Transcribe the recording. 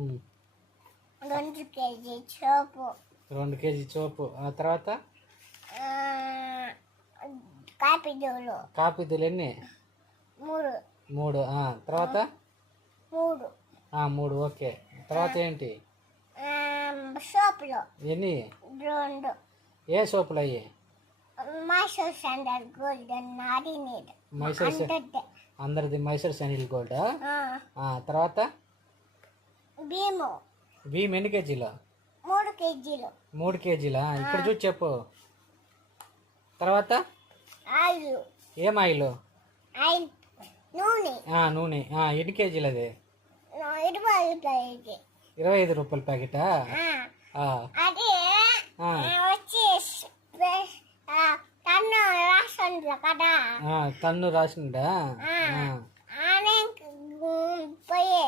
ఉమ్. 2 KG సోపు, 2 KG సోపు. ఆ తర్వాత కాపిదూలు కాపితులు ఎన్ని? 3. 3. తర్వాత 3 3. ఓకే. తర్వాత ఏంటి? సోపులు ఎన్ని? 2. ఏ సోపులు అయ్యి? మైసూర్ శాండల్ గోల్డెన్ నాది నీడ్ అందరిది మైసూర్ శాండిల్ గోల్డ్. తర్వాత భీమ్ ఎన్ని కేజీలు? 3 కేజీలు. 3 కేజీలా? ఇక్కడ చూసి చెప్పు. తర్వాత ఆయిల్, ఏం ఆయిల్? నూనె. నూనె. ఎన్ని కేజీలు అది? 25 25 రూపాయల ప్యాకెటా? అది వచ్చి తన్ను రాసిండ్రు కదా, తన్ను రాసిందా? పోయే